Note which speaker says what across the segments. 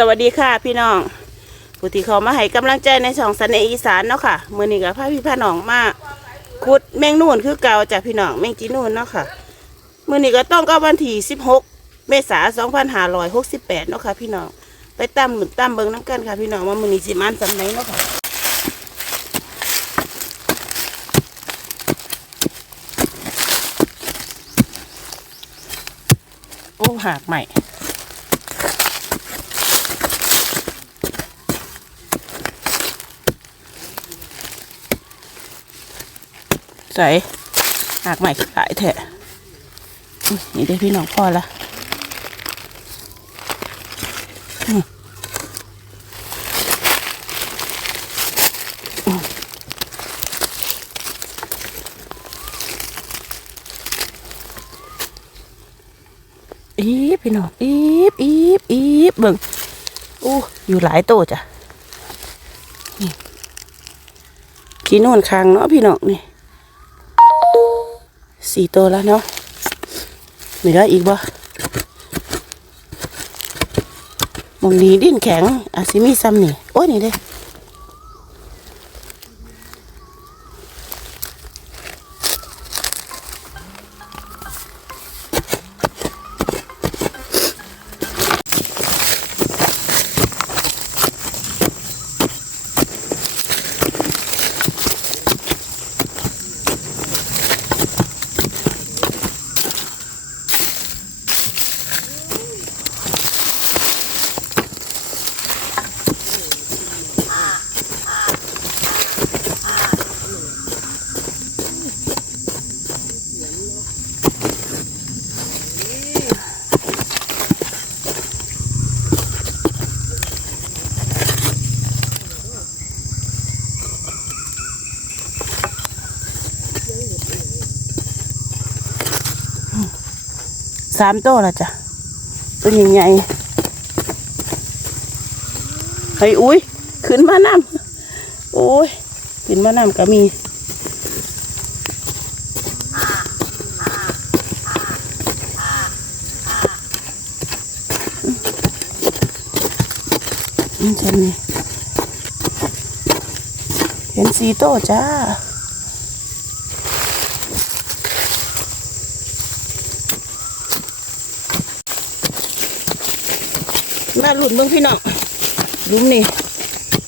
Speaker 1: สวัสดีค่ะพี่น้องผู้ที่เขามาให้กำลังใจในช่องเสน่ห์อีสานเนาะค่ะมื่อนี้กับพาพี่พาน้องมาขุดแมงนู่นคือเก่าจากพี่น้องแมงจีนู่นเนาะค่ะมื่อนี้ก็ต้องก็วันที่16 เมษายน2568เนาะค่ะพี่น้องไปตั้มหนุนตั้มเบิงน้ำกันค่ะพี่น้องว่ามื่อนี้สิมันสำไหนเนาะค่ะโอ้หากใหม่ ใส่หากใหม่ขายแทะอุ๊ยนี่ได้พี่น้องพ่อละอีบพี่น้องอีบอีบอีบเบิ่งอู้อยู่หลายโตจ้ะนี่ขี้นวลคางเนาะพี่น้องนี่ สี่ตัวแล้วเนาะมีได้อีกบ่มองนี้ดิ้นแข็งอาซิมีซ้ำนี่ โอ้ยนี่เด้ สามตัวล้วจ้ะ ตัวใหญ่ๆเฮ้ยอุ้ย ขึ้นมาน้ำโอ้ย ขึ้นมาน้ำก็มีอืมฉันนี่เห็นสีโตจ้า มาหลุนเบิ่งพี่น้องหลุมนี่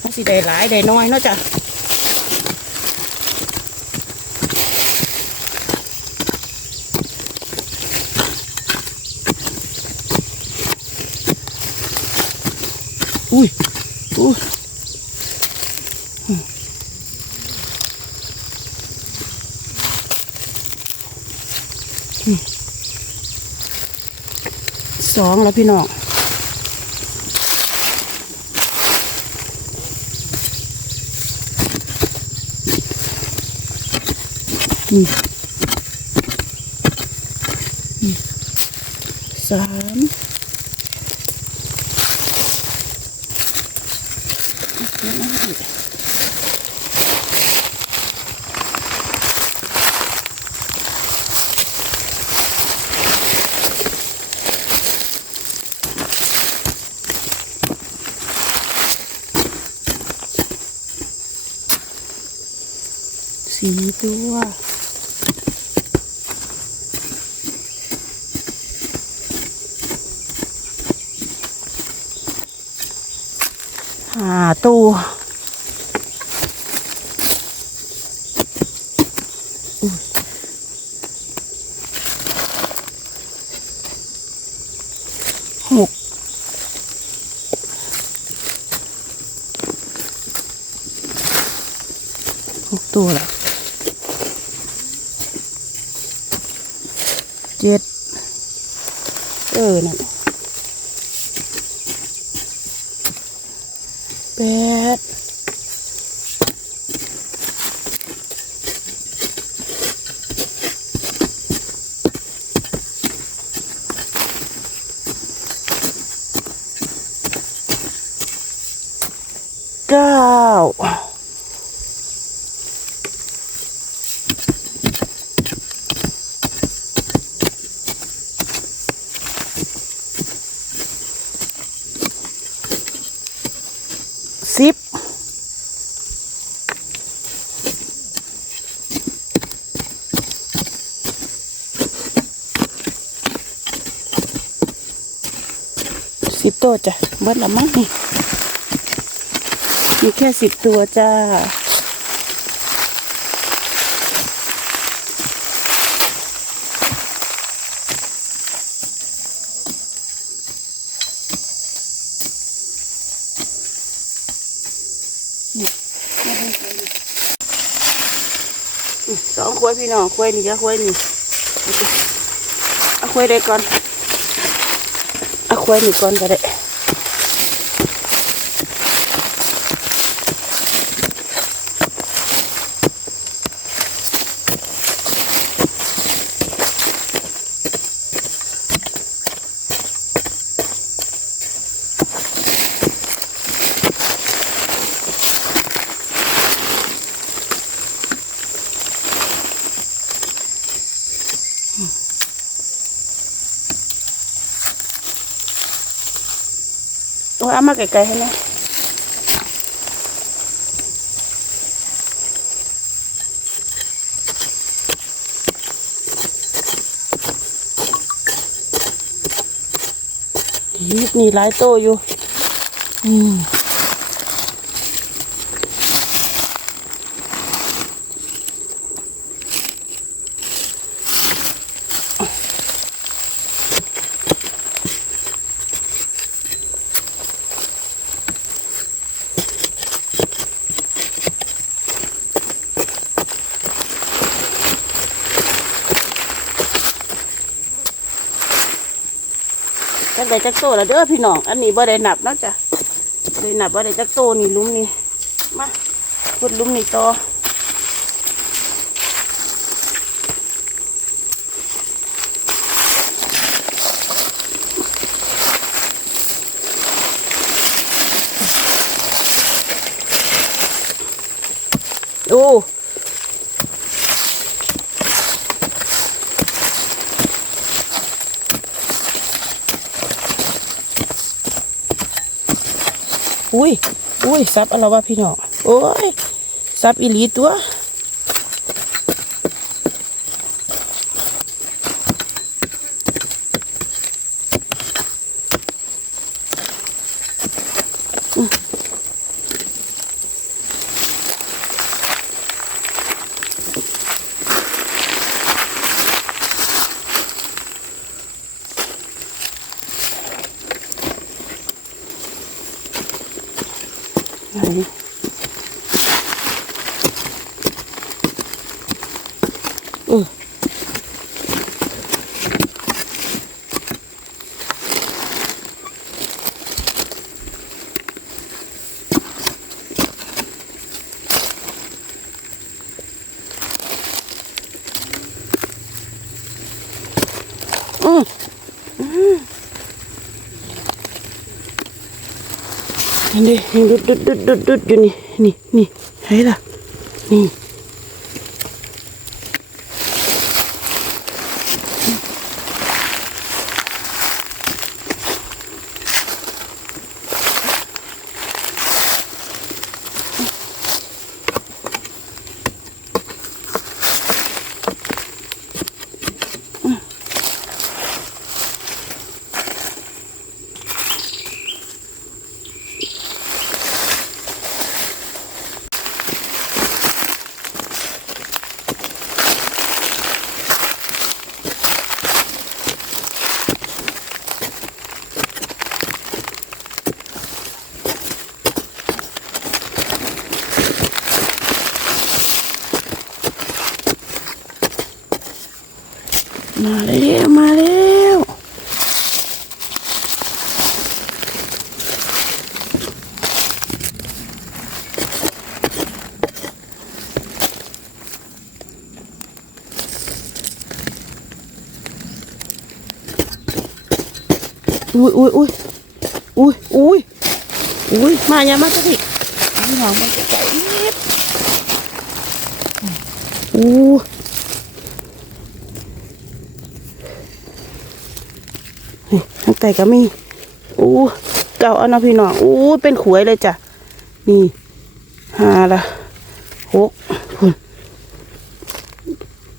Speaker 1: มันสิได้หลายได้น้อยเนาะจ้ะอุ้ยอุ้ยอืมอืมสองแล้วพี่น้อง นี่งสามสี่ตัว หาตัวอุ๊ยหกหกตัวละเจ็ดเออนั่นแปด เก้าสิบสิบตัวจ้ะเบิดละมั้งนี่ มีแค่สิบตัวจ้า สองขวดพี่น้องขวดนี่ก็ขวดนี่เอาสิเอาขวดได้ก่อน เอาขวดนี่ก่อนก็ได้ ไกลๆให้นะยีบนี่หลายโตอยู่ อืม ได้จักโตแล้วเด้อพี่น้อง อันนี้บ่ได้นับเนาะจ้ะบ่ได้นับบ่ได้จักโตนี่ลุมนี่ มาพุดลุมนี่ต่อโอ้ อุ้ยอุ้ยซับอะไรวะพี่น้องโอ้ยซับอีลีตัว ไหนเอออืมอืมอั นนี้ยังดุดดุดดุดดุดดุดอยู่นี่นี่นี่เฮ้ยล่ะนี่ มาแล้วมาแล้ว อุ้ยอุ้ยอุ้ยอุ้ยอุ้ยอุ้ยมาอย่ามาสักทีพี่น้องมันจะใจเย็ดอู้ทั้งไก่ก็มีอู้เก่าเอานะพี่น้องอู้เป็นขวยเลยจ้ะนี่ห้าละหกคุณ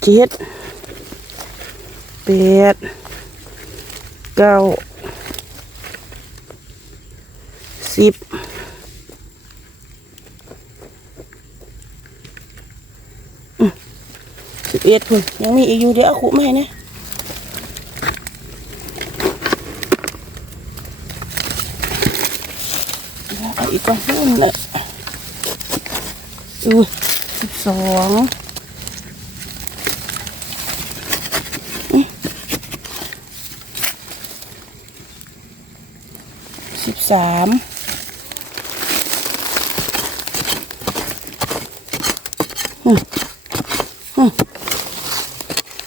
Speaker 1: เจ็ดแปดเก้า สิบสิบเอ็ดคุณยังมีอีกอยู่เดี๋ยวเอาขุมาให้นะอาอีกก่อนนู่นเลยอุ้ยสิบสองสิบสามอืมอืม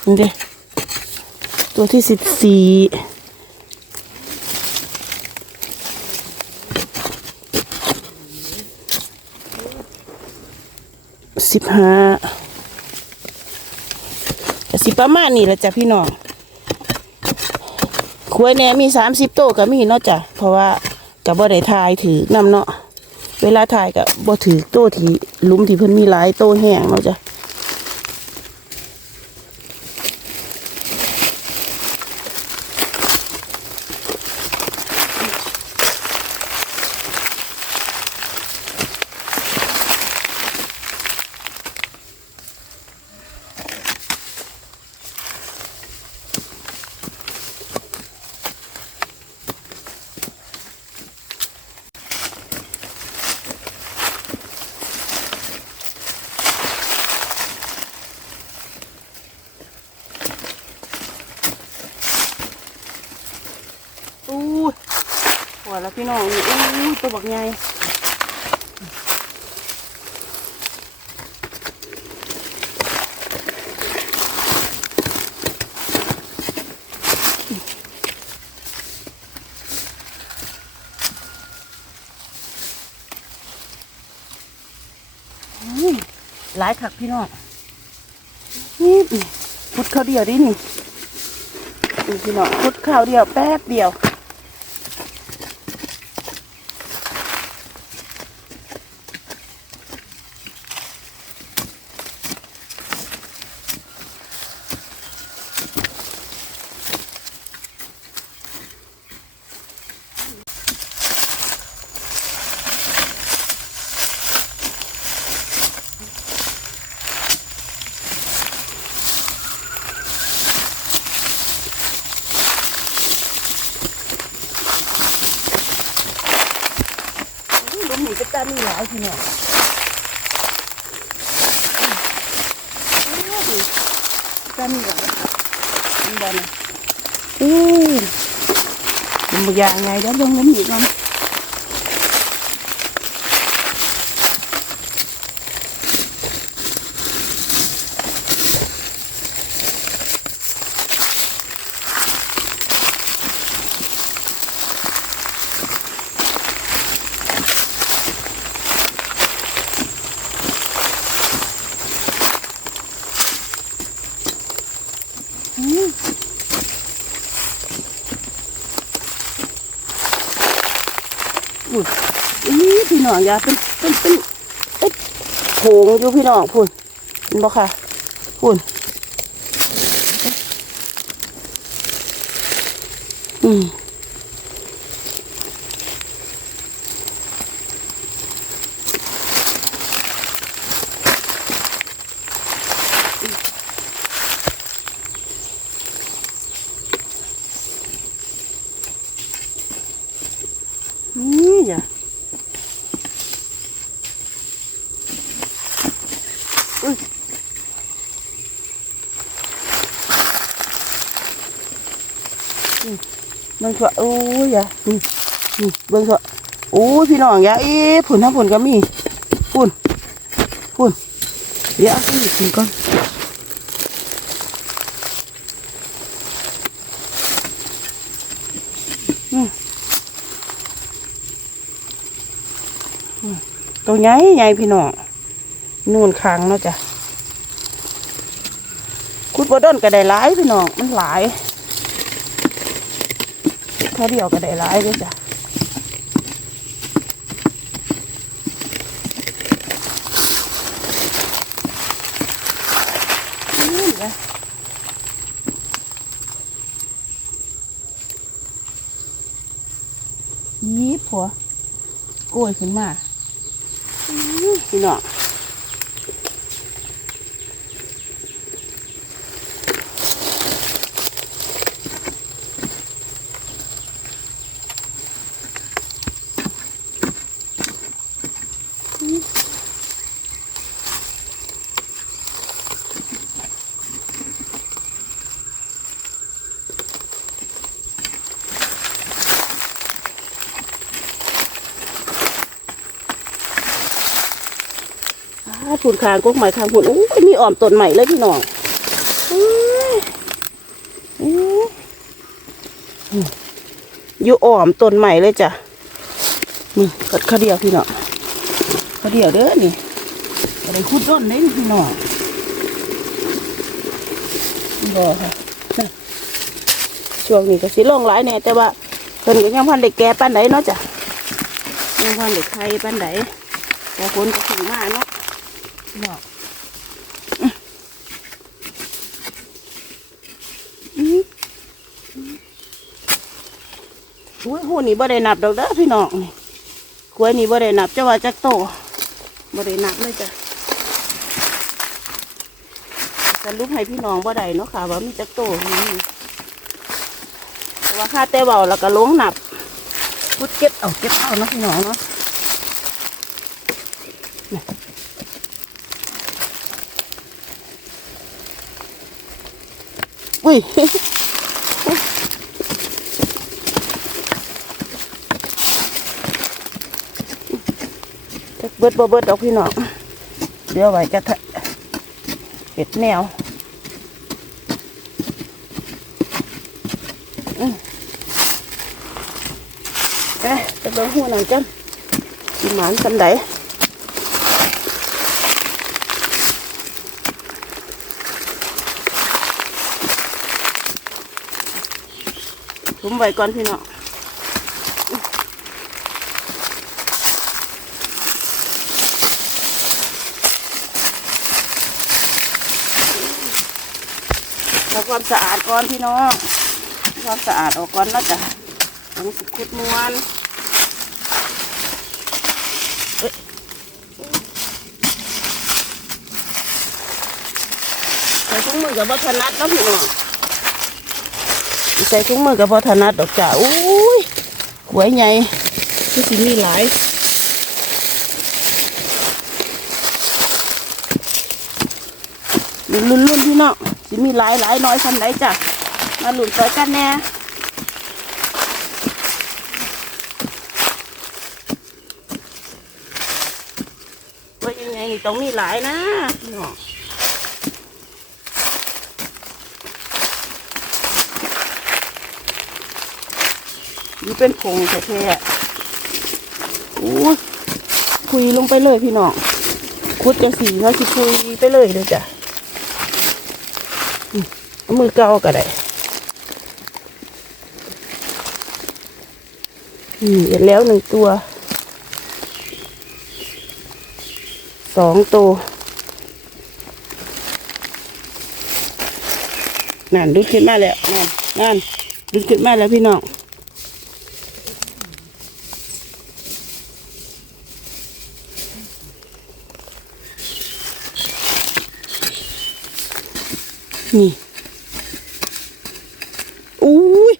Speaker 1: นี่เด้ ตัวที่สิบสี่สิบห้าสิประมาณนี้แหละจ้ะพี่น้องควายแหน่มีสามสิบโตวก็มีเนาะจ้ะเพราะว่ากับบ่ได้ทายถือนำเนาะเวลาทายกับบ่ถือโตวที่ลุมที่เพิ่นมีหลายโตวแห้งเนาะจ้ะ อู้ย หัวแล้วพี่น้องนี่อู้ตัวบักใหญ่หลายขักพี่น้องนี่พุดเขาวเดียวดินี่นี่พี่น้องพุดข้าวเดียวแป๊บเดียว อุ้ยลมหนี ก็ตามีหลายพี่น้องอุ้ยตามีหลายมันบอลนะอุ้ยมันบยางไงเดี๋ยวลงลมหนีก่อนอุ้ยอุ้ย พี่น้องยาเป็นเป็นเป็นเป็นโผงอยู่พี่น้องพุ่นเป็นบ่ค่ะพุ่นอืม เบิ่งเถอะโอ้ยอย่านี่นี่เบิ่งเถอะโอ้ยพี่น้องอย่าเอ๊ะผุนทั้งผุนก็มีผุนผุนเดี๋ยวเอาไปกินก่อนตัวใหญ่ใหญ่พี่น้องนู่นคางเนาะจ้ะคุดบดอนก็ได้หลายพี่น้องมันหลาย เขาเดียวก็ได้หลายเลยจ้ะยีบผัวโกยขึ้นมาพี่น้อง นคางกกใหม่คางผุนอู้ยมีอ่อมต้นใหม่เลยพี่น้องอยู่อ่อมต้นใหม่เลยจ้ะนี่กัดข้าเดียวพี่น้องข้าเดียวเด้อนี่อะไรคุดต้นเลยพี่น้องบอค่ะช่วงนี้ก็สิลงหลายแน่แต่ว่าเพิ่นก็ยังพันเด็กแก่ปานใดเนาะจ้ะยังพันเด็กไข่ปานใดแต่ฝนก็ถึงมาเนาะ เนาะอุ้ยหูนี่บ่ได้นับดอกเด้อพี่น้องนี่กล้วยนี่บ่ได้นับจะว่าจักโตบ่ได้นับเลยจ้ะสรุปให้พี่น้องบ่ได้เนาะค่ะ ว่ามีจักโตนี่แต่ว่าค่าแต่เบาแล้วก็ลงนับพุดเก็บเอาเก็บเอาเนาะพี่น้องเนาะ อุ้ยจักเบิดบ่เบิดดอกพี่น้อง เดี๋ยวไว้จะทะเห็ดแนวอืมไปจะเบิ่งหัวหนังจันสิหมานสันได มไว้ก่อนพี่น้องทำความสะอาดก่อนพี่น้องทำความสะอาดออกก่อนแล้วจ้ะต้องสิขุดมวนเอ้ยใส่ถุงมือกับบัถนัดเนาะพี่น้อง ใส่ถุงมือกับพอถนัดดอกจ้าอุ้ยหวยใหญ่ที่สิมีหลายรุ่นรุ่นรุ่นพี่น้องสิมีหลายหลายน้อยสันไหนจ้ะมาหลุนต่อกันแน่ว่ายังไงนี่ต้องมีหลายนะพี่น้อง เป็นผงแท้ๆโอ้คุยลงไปเลยพี่น้องคุดจังสีเขาสิคุยไปเลยเลยจ้ะมเอามือเกาก็ได้อืมเสร็จแล้วหนึ่งตัว สองตัว นั่นดึงขึ้นมาแล้ว นั่น นั่นดึงขึ้นมาแล้วพี่น้อง นี่อุ้ย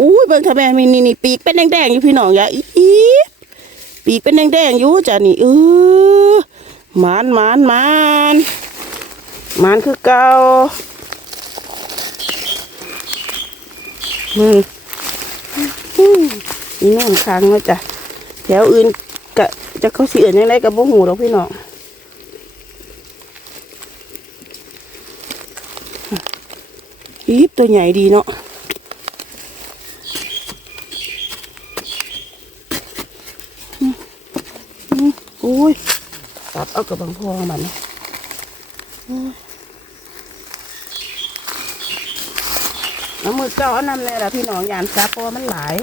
Speaker 1: อุ้ยเบิ่งทำไมมีนี่นี่ปีกเป็นแดงๆอยู่พี่น้องอย่าอีปีกเป็นแดงๆอยู่จ้ะนี่เออหมานหมานหมานหมานคือเก่ามึงอื้อนี่น้องค้างแล้วจ้ะแถวอื่นกะจะเขาสิเอื่นยังไงกับบ่หูหรอกพี่น้อง อีบตัวใหญ่ดีเนาะอุ้ยตัดเอากระบังพองมันอืมน้ำมือเก้าเอานำเลยละพี่น้องยานซาเพราะว่ามันหลาย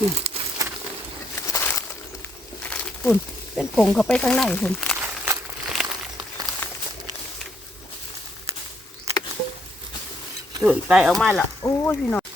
Speaker 1: คุณเป็นผงเข้าไปข้างในคุณตื่นไตออามาละโอ้ยพี่น้อง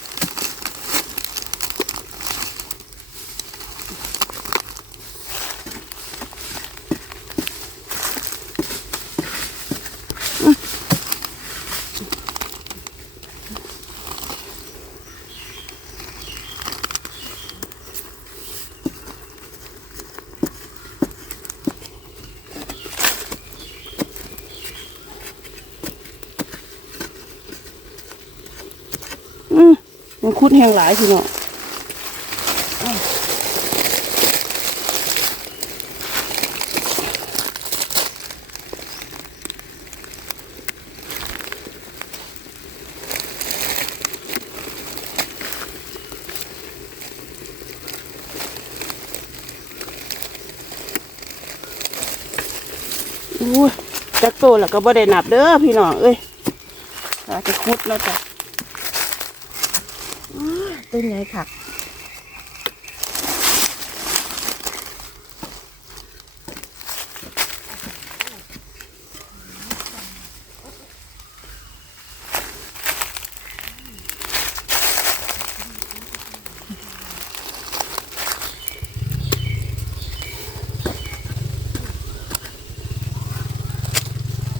Speaker 1: อืมมัน คุดแห้งหลายพี่น้องอ้าวอุ้จักโตแล้วก็บ่ได้นับเด้อพี่น้องเอ้ยถ้าจะคุดแล้วจ้ะ ต้นไงค่ะ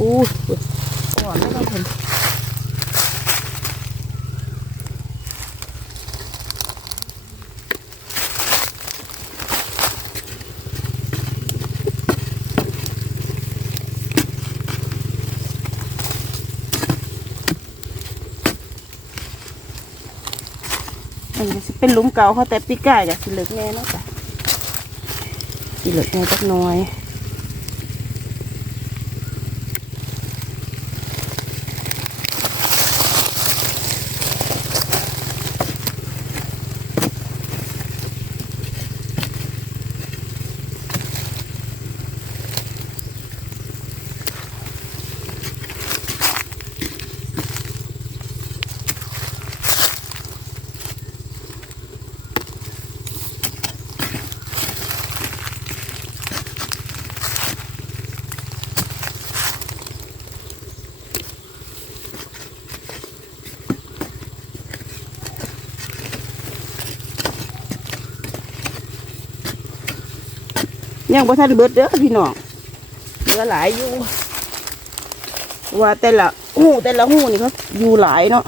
Speaker 1: อู้หูอ่อนไม่ต้องเห็น อันนี้สิ เป็นหลุมเก่าเขาแต่ปีกไก่กับสิเหลือกแน่เนาะจ้ะสิเหลือกแน่จักน้อย ยังบ่ทันเบิดเด้อพี่น้องเหลือหลายอยู่ว่าแต่ละหูแต่ละหูนี่เขาอยู่หลายเนาะ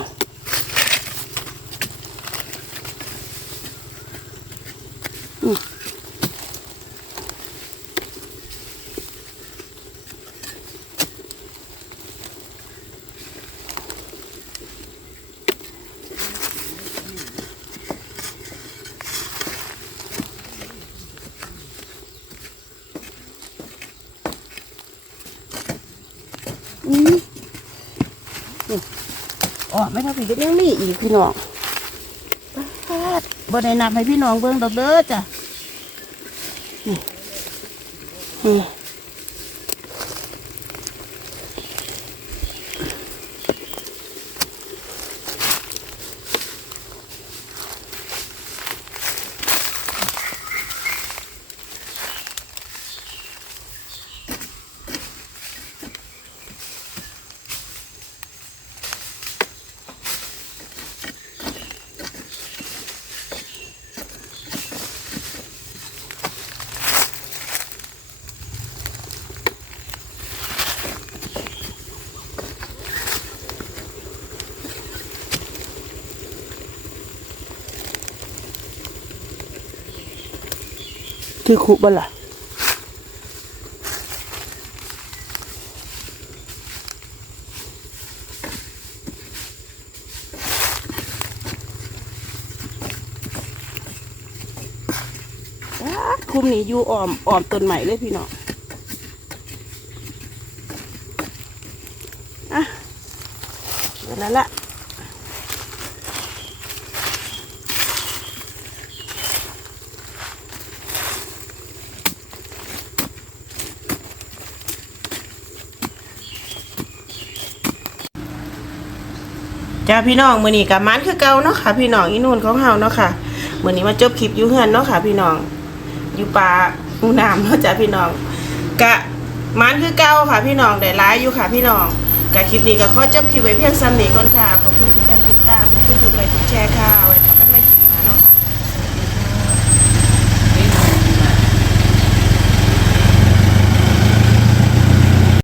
Speaker 1: ไม่เท่าพี่ก็ยังมีอีกพี่น้องบ่ได้นับให้พี่น้องเบิ่งดอกเด้อจ้ะนี่นี่ คือคุบ่ล่ะคุมนี่อยู่อ้อมอ้อมต้นใหม่เลยพี่น้องอะเดี๋ยวแล้วละ จ้าพี่น้องมือนี้กับมันคือเก่าเนาะค่ะ พี่น้องอีนู่นของเฮาเนาะค่ะมือนี้มาจบคลิปอยู่เฮือนเนาะค่ะ พี่น้องอยู่ป่าอูน้ำเนาะจ้าพี่น้องกะมันคือเก่าค่ะ พี่น้องได้ร้ายอยู่ค่ะ พี่น้องกะคลิปนี้ก็ขอจบคลิปไว้เพียงซ้ำนี้ก่อนค่ะขอบคุณทุกการติดตามขอบคุณทุกไลค์ทุกแชร์ค่ะ